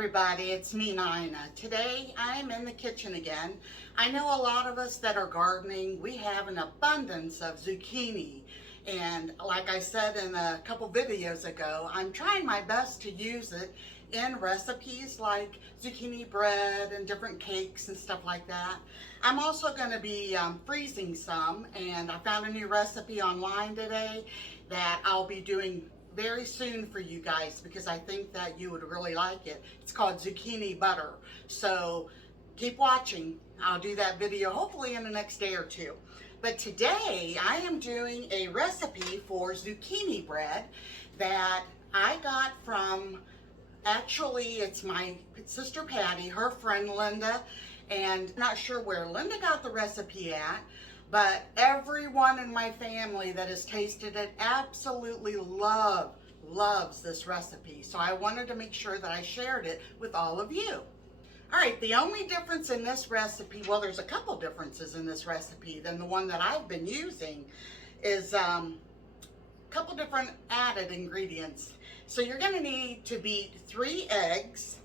everybody, it's me, Nina. Today I am in the kitchen again. I know a lot of us that are gardening, we have an abundance of zucchini. And like I said in a couple videos ago, I'm trying my best to use it in recipes like zucchini bread and different cakes and stuff like that. I'm also going to be freezing some, and I found a new recipe online today that I'll be doing very soon for you guys because I think that you would really like it. It's called zucchini butter. So keep watching. I'll do that video hopefully in the next day or two. But today I am doing a recipe for zucchini bread that I got from, actually it's my sister Patty, her friend Linda, and not sure where Linda got the recipe at, but everyone in my family that has tasted it absolutely loves this recipe. So I wanted to make sure that I shared it with all of you. All right, the only difference in this recipe, well, there's a couple differences in this recipe than the one that I've been using, is a couple different added ingredients. So you're gonna need to beat 3 eggs,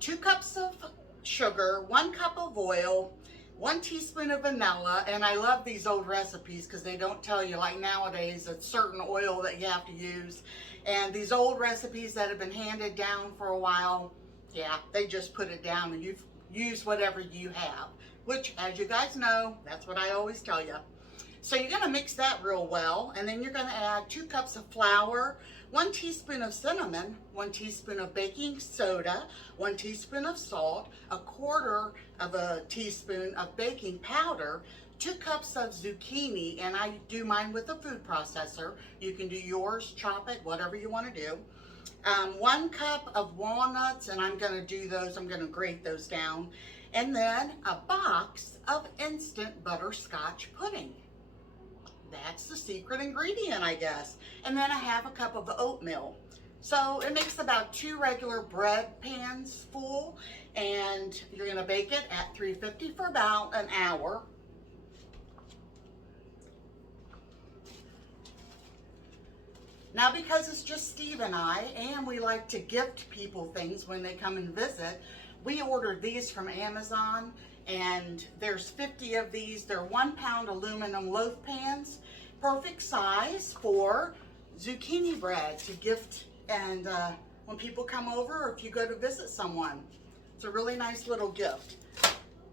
2 cups of sugar, 1 cup of oil, 1 teaspoon of vanilla, and I love these old recipes because they don't tell you, like nowadays, a certain oil that you have to use. And these old recipes that have been handed down for a while, yeah, they just put it down and you use whatever you have, which, as you guys know, that's what I always tell you. So you're gonna mix that real well, and then you're gonna add 2 cups of flour, 1 teaspoon of cinnamon, 1 teaspoon of baking soda, 1 teaspoon of salt, 1/4 of a teaspoon of baking powder, 2 cups of zucchini, and I do mine with a food processor. You can do yours, chop it, whatever you wanna do. 1 cup of walnuts, and I'm gonna do those, I'm gonna grate those down. And then a box of instant butterscotch pudding. That's the secret ingredient, I guess. And then I have a cup of oatmeal. So it makes about 2 regular bread pans full, and you're gonna bake it at 350 for about an hour. Now, because it's just Steve and I, and we like to gift people things when they come and visit, we ordered these from Amazon, and there's 50 of these. They're 1-pound aluminum loaf pans, perfect size for zucchini bread to gift, and when people come over or if you go to visit someone. It's a really nice little gift.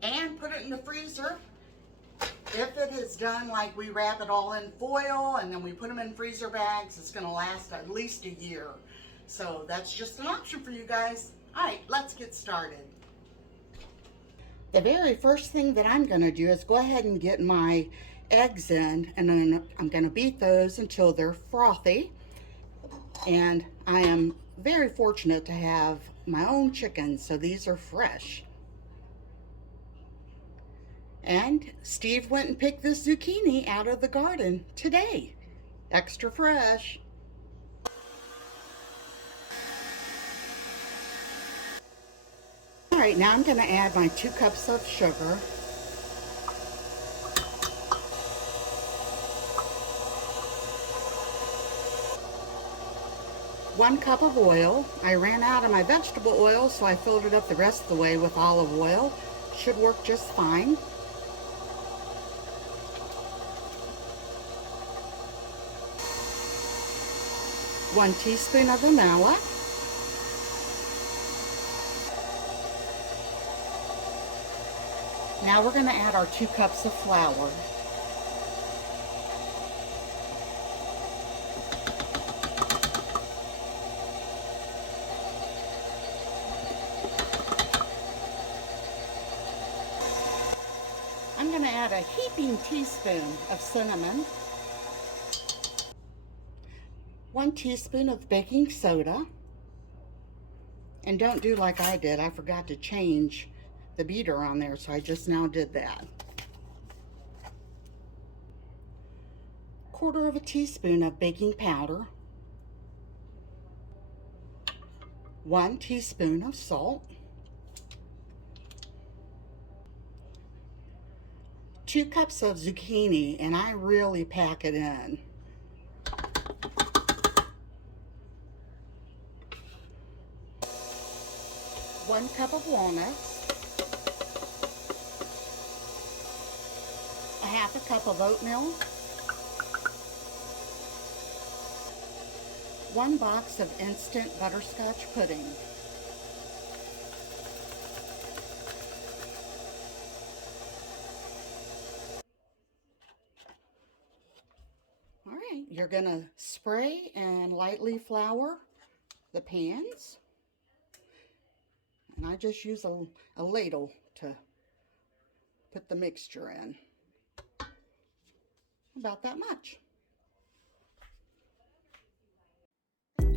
And put it in the freezer. If it is done like we wrap it all in foil and then we put them in freezer bags, it's going to last at least a year. So that's just an option for you guys. All right, let's get started. The very first thing that I'm going to do is go ahead and get my eggs in, and then I'm going to beat those until they're frothy. And I am very fortunate to have my own chickens, so these are fresh. And Steve went and picked this zucchini out of the garden today. Extra fresh. All right, now I'm going to add my 2 cups of sugar. One cup of oil. I ran out of my vegetable oil, so I filled it up the rest of the way with olive oil. Should work just fine. 1 teaspoon of vanilla. Now we're going to add our 2 cups of flour. I'm going to add a heaping teaspoon of cinnamon, 1 teaspoon of baking soda, and don't do like I did. I forgot to change the beater on there, so I just now did that. 1/4 of a teaspoon of baking powder, 1 teaspoon of salt, 2 cups of zucchini, and I really pack it in. 1 cup of walnuts, a half a cup of oatmeal, 1 box of instant butterscotch pudding. All right, you're gonna spray and lightly flour the pans. And I just use a ladle to put the mixture in. About that much. I'm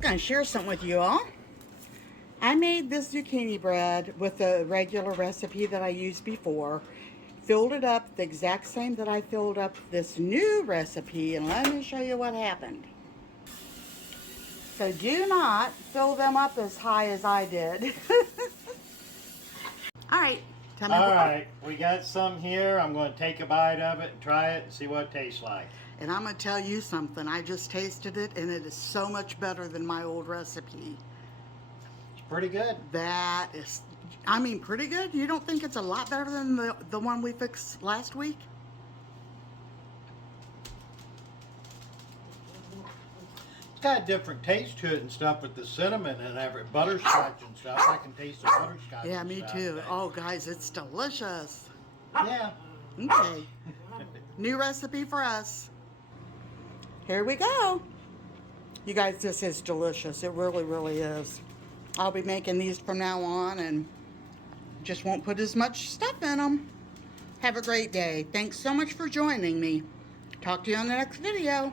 gonna share something with you all. I made this zucchini bread with the regular recipe that I used before. Filled it up the exact same that I filled up this new recipe, and let me show you what happened. So do not fill them up as high as I did. All right, tell me. All right, we got some here. I'm going to take a bite of it and try it and see what it tastes like. And I'm going to tell you something. I just tasted it, and it is so much better than my old recipe. It's pretty good. That is, I mean, pretty good? You don't think it's a lot better than the one we fixed last week? It's got a different taste to it and stuff with the cinnamon and every butterscotch and stuff. I can taste the butterscotch. Yeah, and me stuff. too. Oh, guys, it's delicious. Yeah. Okay. New recipe for us. Here we go. You guys, this is delicious. It really, really is. I'll be making these from now on and just won't put as much stuff in them. Have a great day. Thanks so much for joining me. Talk to you on the next video.